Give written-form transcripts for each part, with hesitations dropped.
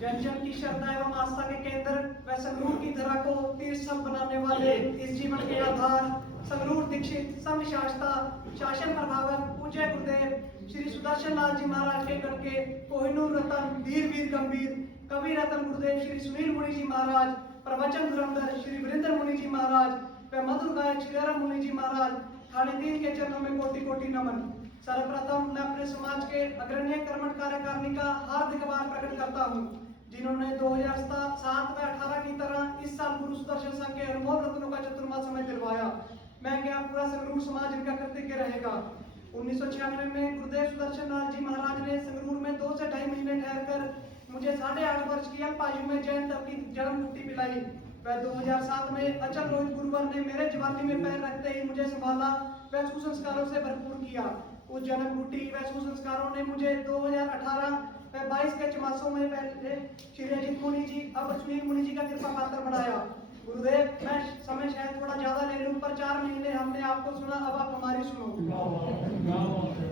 जन जन की श्रद्धा एवं आस्था के केंद्र व संगरूर की धरा को तीर्थस्थल बनाने वाले इस जीवन के आधार संगरूर दीक्षित संघ शास्ता शासन प्रभावक पूज्य गुरुदेव श्री सुदर्शन लाल जी महाराज के गण के कोहिनूर रतन धीर वीर गंभीर कवि रतन गुरुदेव श्री सुनील मुनि जी महाराज, प्रवचन धुरंधर श्री वीरेंद्र मुनि जी महाराज व मधुर गायक श्री राम मुनि जी महाराज थाने 3 के चरणों में कोटि कोटि नमन। सर्वप्रथम मैं अपने समाज के अग्रणी कर्मठ कार्यकारिणी का हार्दिक आभार प्रकट करता हूँ, जिन्होंने 2007 व 18 की तरह इस साल गुरु सुदर्शन संघ के अनमोल रत्नों का चतुर्मास समय दिलवाया। मैं क्या पूरा संगरूर समाज इनका कृतज्ञ रहेगा। 1996 में गुरुदेव सुदर्शन लाल जी महाराज ने संगरूर में 2 से 2.5 महीने ठहरकर मुझे 8.5 वर्ष की अल्पायु में जैन तब की जन्म कुटी पिलाई। वह 2007 में अचल रोहित गुरुवर ने मेरे जवानी में पैर रखते ही मुझे संभाला व सुसंस्कारों से भरपूर किया। उस जन्म कुटी व सुसंस्कारों ने मुझे 2018 व 22 के चमासों में पहले श्री अजित मुनि जी अब सुनील मुनि जी का कृपा पात्र बनाया। गुरुदेव, मैं समय शायद थोड़ा ज्यादा ले लूं, पर 4 महीने हमने आपको सुना, अब आप हमारी सुनो।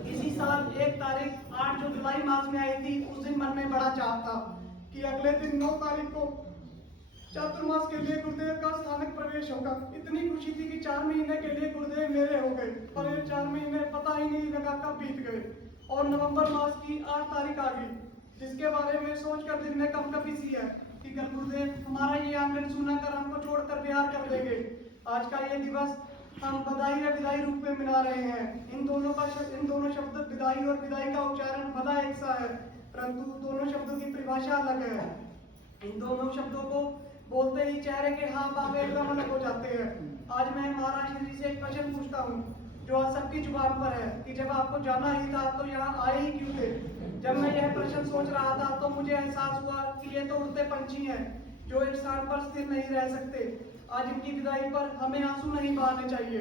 इसी साल 1 तारीख 8 जो जुलाई मास में आई थी, उस दिन मन में बड़ा चाह था कि अगले दिन 9 तारीख को चातुर्मास के लिए गुरुदेव का स्थानिक प्रवेश होगा। इतनी खुशी थी कि 4 महीने के लिए गुरुदेव मेरे हो गए, पर ये 4 महीने पता ही नहीं लगा कब बीत गए और नवंबर मास की 8 तारीख आ गई, जिसके बारे में सोचकर दिल में कंपकपी सी है कि कल गुरुदेव हमारा ये आंगन सुना कर हमको छोड़कर बिहार कर देंगे। आज का ये दिवस हम बधाई व विदाई रूप में मना रहे हैं। इन दोनों शब्द विदाई और विदाई का उच्चारण भला एक सा है, परंतु दोनों शब्दों की परिभाषा अलग है। इन दोनों शब्दों को बोलते ही चेहरे के हाव भाव एकदम अलग हो जाते हैं। आज मैं महाराज श्री से एक प्रश्न पूछता हूँ जो आज सबकी जुबान पर है कि जब आपको जाना ही था तो यहाँ आए ही क्यों थे। जब मैं यह प्रश्न सोच रहा था तो मुझे एहसास हुआ कि ये तो उड़ते पंछी हैं जो एक स्थान पर स्थिर नहीं रह सकते। आज इनकी विदाई पर हमें आंसू नहीं बहाने चाहिए,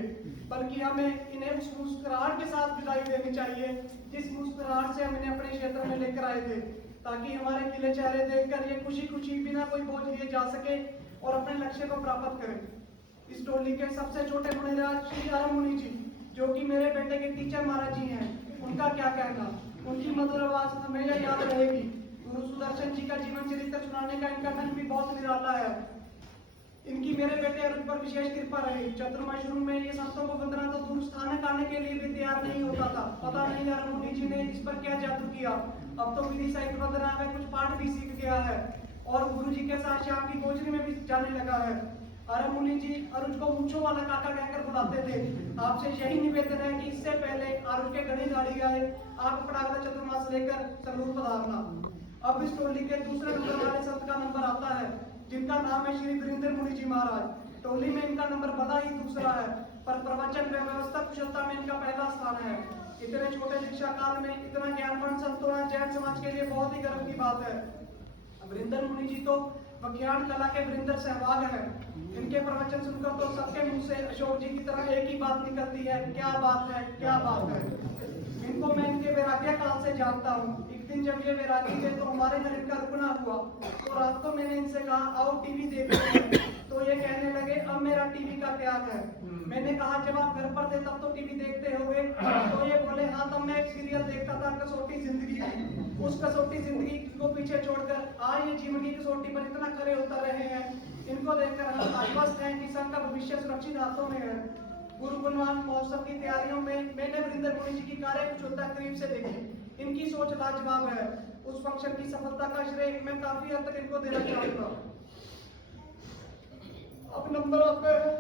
बल्कि हमें इन्हें उस मुस्कुराहट के साथ विदाई देनी चाहिए जिस मुस्कुराहट से हम इन्हें अपने क्षेत्र में लेकर आए थे, ताकि हमारे खिले चेहरे देखकर ये खुशी खुशी बिना कोई बोझ लिए जा सके और अपने लक्ष्य को प्राप्त करें। इस टोली के सबसे छोटे मुनिराज श्री राम मुनि जी, जो कि मेरे बेटे के टीचर महाराज जी हैं, उनका क्या कहना। उनकी मधुर आवाज हमेशा याद रहेगी। गुरु सुदर्शन जी का जीवन चरित्र सुनाने का इनका ढंग भी बहुत निराला है। इनकी मेरे बेटे अरुण पर विशेष कृपा रही। चतुर्मास शुरू में ये संतों को वंदना तो दूर स्थान आने के लिए भी तैयार नहीं होता था। पता नहीं अरुण मुनि जी ने इस पर क्या जादू किया। अब तो विधि सहित वंदना में कुछ पाठ भी सीख गया है और गुरु जी के साथ शाम की गोचरी में भी जाने लगा है। अरुण मुनि जी अरुण को मूंछों वाला काका कहकर बुलाते थे। आपसे यही निवेदन है कि इससे पहले अरुण के घड़ी गाड़ी आए, आप अपना अगला चतुर्मास लेकर संगरूर पधारना। अब इस टोली के दूसरे नंबर वाले संत का नंबर आता है, जिनका नाम है श्री वीरेंद्र मुनि जी महाराज। टोली में इनका नंबर भला ही दूसरा है, पर प्रवचन व व्यवस्था कुशलता में इनका पहला स्थान है। इतने छोटे शिक्षा काल में इतना ज्ञानवान संत होना जैन समाज के लिए बहुत ही गर्व की बात है। वीरेंद्र मुनि जी तो व्याख्यान कला के वीरेंद्र सहवाग है। इनके प्रवचन सुनकर तो सबके मुंह से अशोक जी की तरह एक ही बात निकलती है, क्या बात है, क्या बात है। इनको मैं इनके वैराग्य काल से जानता हूँ। एक दिन जब ये वैरागी थे तो हमारे घर इनका रुकना हुआ, तो रात को मैंने इनसे कहा आओ टीवी देखते हैं, तो ये कहने लगे अब मेरा टीवी का त्याग है। मैंने कहा जब आप घर पर थे तब तो टीवी देखते होगे, तो ये बोले हाँ तब मैं एक सीरियल देखता था कसौटी जिंदगी। उस कसौटी जिंदगी को पीछे छोड़कर आज ये जीवन की कसौटी पर इतना खरे उतर रहे हैं। इनको देखकर हम आश्वस्त हैं कि संघ का भविष्य सुरक्षित हाथों में है। गुरु गुणवान महोत्सव की तैयारियों में मैंने वीरेंद्र मुनि जी की कार्य कुशलता करीब से देखी। इनकी सोच लाजवाब है। उस फंक्शन की सफलता का श्रेय मैं काफी हद तक इनको देना चाहूंगा। अब नंबर आते हैं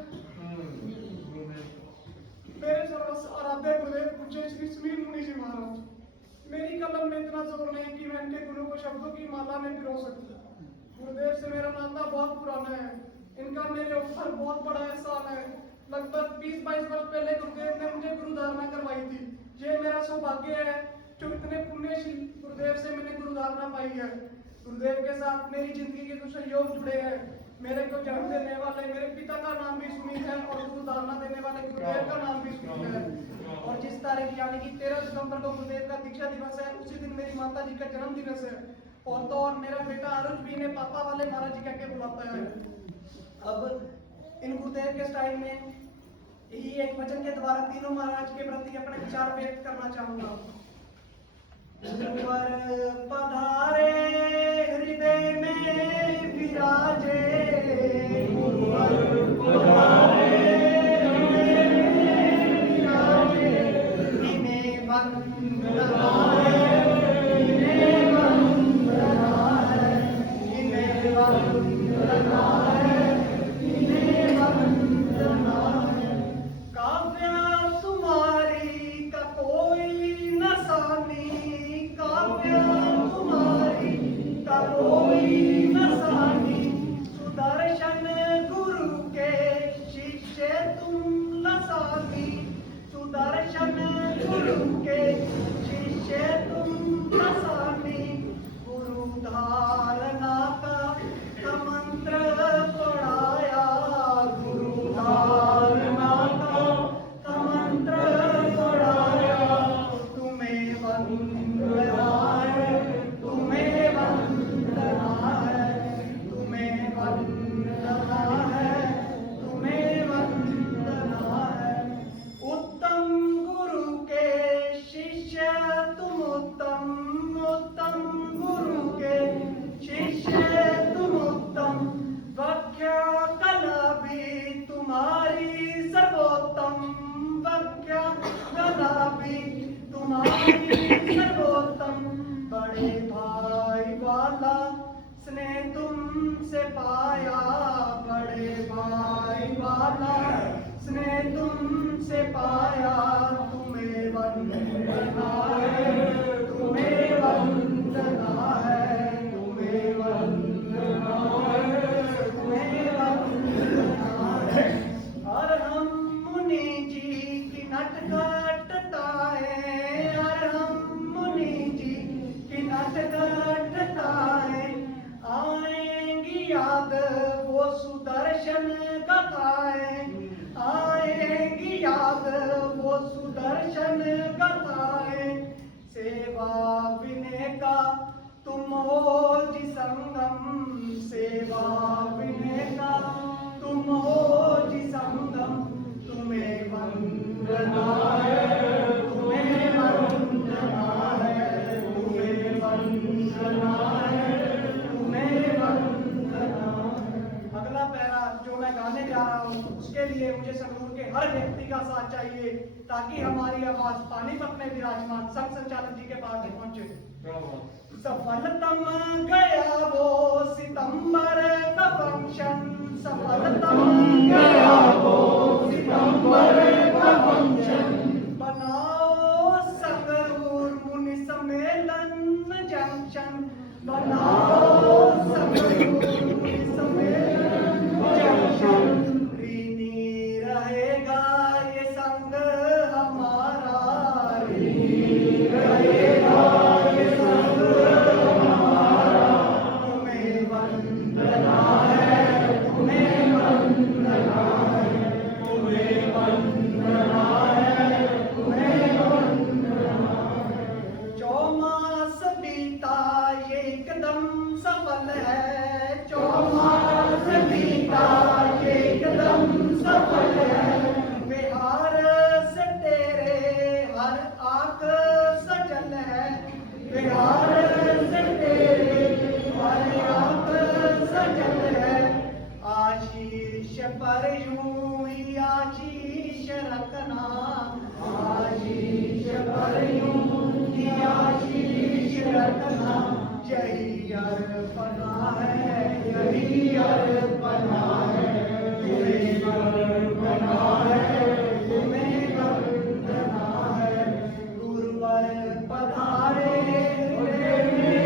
मेरे सर्वस्व आराध्य गुरुदेव पूज्य श्री सुनील मुनि जी महाराज। मेरी कलम में इतना जोर नहीं कि मैं इनके गुरु को शब्दों की माला में पिरो सकूं। गुरुदेव से मेरा नाता बहुत पुराना है। इनका मेरे ऊपर बहुत बड़ा एहसान है। लगभग 20-22 वर्ष पहले गुरुदेव ने मुझे गुरु धारणा करवाई थी। ये मेरा सौभाग्य है जो इतने पुण्यशील गुरुदेव से मैंने गुरु धारणा पाई है। गुरुदेव के साथ मेरी जिंदगी के कुछ योग जुड़े हैं। मेरे को जन्म देने वाले मेरे पिता का नाम भी सुनील है और गुरु धारणा देने वाले गुरुदेव का नाम भी सुनील है। और जिस तारीख यानी कि 13 सितंबर को गुरुदेव का दीक्षा दिवस है, उसी दिन मेरी माता जी का जन्म दिवस है। और तो और मेरा बेटा अरुण भी ने पापा वाले महाराज जी कह के बुलाता है। अब इन गुरुदेव के स्टाइल में यही एक वचन के द्वारा तीनों महाराज के प्रति अपने विचार व्यक्त करना चाहूंगा। पधारे हृदय स्नेह तुमसे पाया बड़े भाई वाला, स्नेह तुमसे पाया, तुम्हें वंदना है, तुम्हें वंदना है, तुम्हें वंदना है, तुम्हें वंदना है। और हम मुनि जी की नटखटताएं, और हम मुनि जी की नटखटताएं, आएंगी याद वो सुदर्शन कथाएं, आएंगी याद वो सुदर्शन कथाएं। सेवा विनय का तुम हो जी संगम, सेवा विनय का तुम हो जी संगम, तुम्हें वंदना है, तुम्हें वंदना है, तुम्हें वंदना है, तुम्हें वंदना है। अगला पैरा जो मैं गाने जा रहा हूँ उसके लिए मुझे संगरूर के हर व्यक्ति का साथ चाहिए ताकि हमारी आवाज पानीपत में विराजमान संघ संचालक जी के पास पहुंचे। सफलतम गया वो सितंबर का फंक्शन, सफलतम गया वो सितंबर का फंक्शन, बनाओ संगरूर मुनि सम्मेलन जंक्शन, बनाओ संगरूर मुनि सम्मेलन जंक्शन। ऋणी रहेगा ये संग हमारा, ऋणी रहेगा ये संग हमारा, तुम्हें वंदना है, तुम्हें वंदना है, तुम्हें वंदना है, तुम्हें वंदना है। चौमास बीता ये एकदम सफल है, चौमास बीता ये एकदम सफल है। बिहार से तेरे हर आंख सजल है, बिहार से तेरे हर आंख सजल है। आशीष पर यूं ही आशीष रखना, आशीष पर यूं ही आशीष रखना। यही अर्पणा है, यही अर्पणा है, तुम्हें अर्पणा है, तुम्हें वंदना है। गुरुवर पधारे हृदय में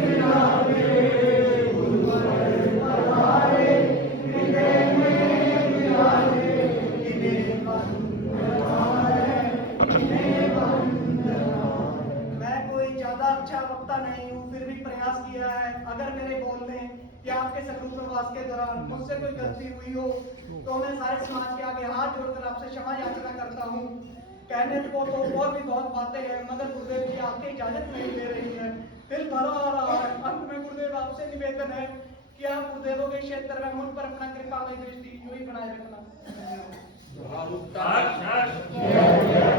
विराजे, गुरुवर पधारे हृदय में विराजे। इन्हें वंदना है, इन्हें वंदना। मैं कोई ज्यादा अच्छा वक्ता नहीं हूँ, फिर भी प्रयास किया है। अगर मेरे बोलने या आपके संगरूर प्रवास के दौरान मुझसे कोई गलती हुई हो तो मैं सारे समाज के आगे हाथ जोड़कर आपसे क्षमा याचना करता हूँ। कहने को तो और भी बहुत बातें हैं मगर गुरुदेव जी आपकी इजाजत नहीं दे रही है, दिल भरा आ रहा है। अंत में गुरुदेव आपसे निवेदन है कि आप गुरुदेवों के क्षेत्र में मुझ पर अपना कृपा में दृष्टि यूं ही बनाए रखना।